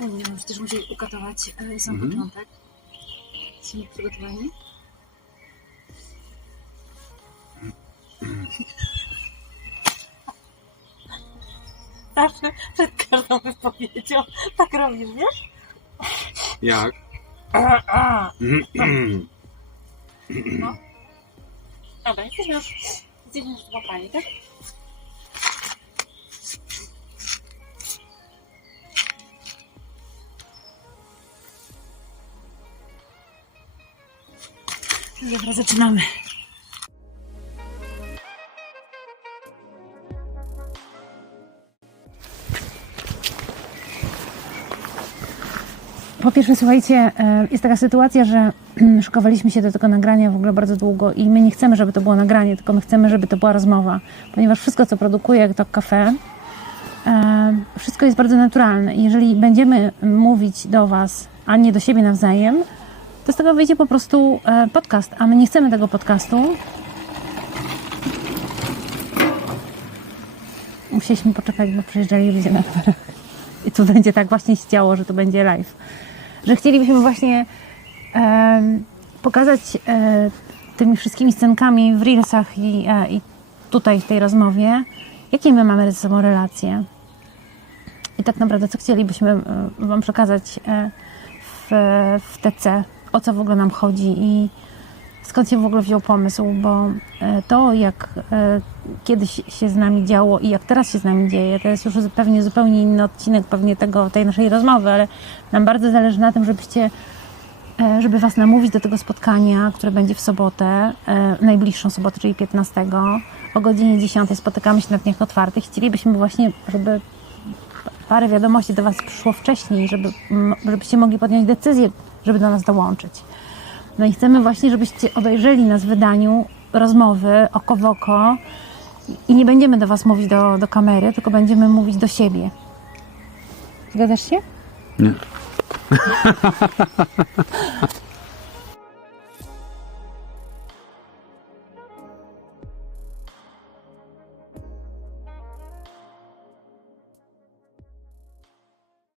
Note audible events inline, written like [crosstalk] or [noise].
tyle będziemy przecież musieli ukatować e, sam Mhm. początek. Jesteśmy przygotowani? Zawsze przed każdą wypowiedzią tak robisz, wiesz? Jak? Dobra, jesteśmy już, jesteśmy już złapani, tak? Dobra, zaczynamy. Po pierwsze, słuchajcie, e, jest taka sytuacja, że [clears throat] szykowaliśmy się do tego nagrania w ogóle bardzo długo i my nie chcemy, żeby to było nagranie, tylko my chcemy, żeby to była rozmowa, ponieważ wszystko, co produkuje jak to kafe, e, wszystko jest bardzo naturalne. Jeżeli będziemy mówić do Was, a nie do siebie nawzajem, to z tego wyjdzie po prostu e, podcast, a my nie chcemy tego podcastu. Musieliśmy poczekać, bo przyjeżdżali ludzie na. I tu będzie tak właśnie się działo, że to będzie live. Że chcielibyśmy właśnie em, pokazać e, tymi wszystkimi scenkami w Reelsach i, e, i tutaj w tej rozmowie, jakie my mamy ze sobą relacje. I tak naprawdę, co chcielibyśmy e, Wam przekazać e, w, w TC, o co w ogóle nam chodzi i skąd się w ogóle wziął pomysł, bo e, to, jak e, kiedyś się z nami działo i jak teraz się z nami dzieje, to jest już pewnie zupełnie inny odcinek pewnie tego, tej naszej rozmowy, ale nam bardzo zależy na tym, żebyście, e, żeby Was namówić do tego spotkania, które będzie w sobotę, najbliższą sobotę, czyli 15, o godzinie 10 spotykamy się na Dniach Otwartych. Chcielibyśmy właśnie, żeby parę wiadomości do Was przyszło wcześniej, żeby, żebyście mogli podjąć decyzję, żeby do nas dołączyć. No i chcemy właśnie, żebyście obejrzeli nas w wydaniu rozmowy oko w oko i nie będziemy do Was mówić do, do kamery, tylko będziemy mówić do siebie. Zgadzasz się? Nie. [laughs]